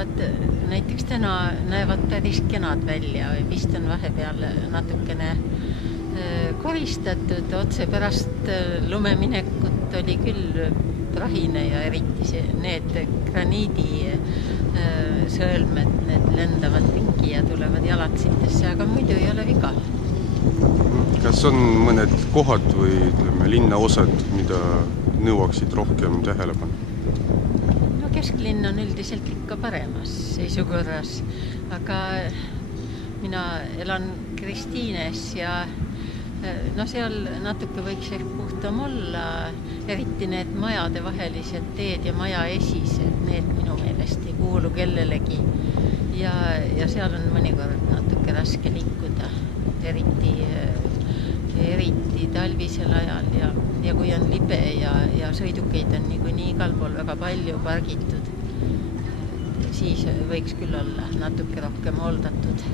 näevad, näiteks täna näevad päris kenad välja, vist on vahepeal natukene koristatud, otse pärast lumeminekut oli küll prahine ja eriti need graniidi sõelmed, need lendavad ringi ja tulevad jalatsitesse, aga muidu ei ole viga. Kas on mõned kohad või ütleme, linnaosad, mida nõuaksid rohkem tähelepanu? No kesklinn on üldiselt ikka paremas seisukorras, aga mina elan Kristiines ja no seal natuke võiks ehk puhtam olla, eriti need majade vahelised teed ja maja esised, need minu meelest ei kuulu kellelegi ja seal on mõnikord natuke raske liikuda, eriti talvisel ajal ja kui on libe ja sõidukeid on niikuinii igal pool väga palju pargitud, siis võiks küll olla natuke rohkem hooldatud.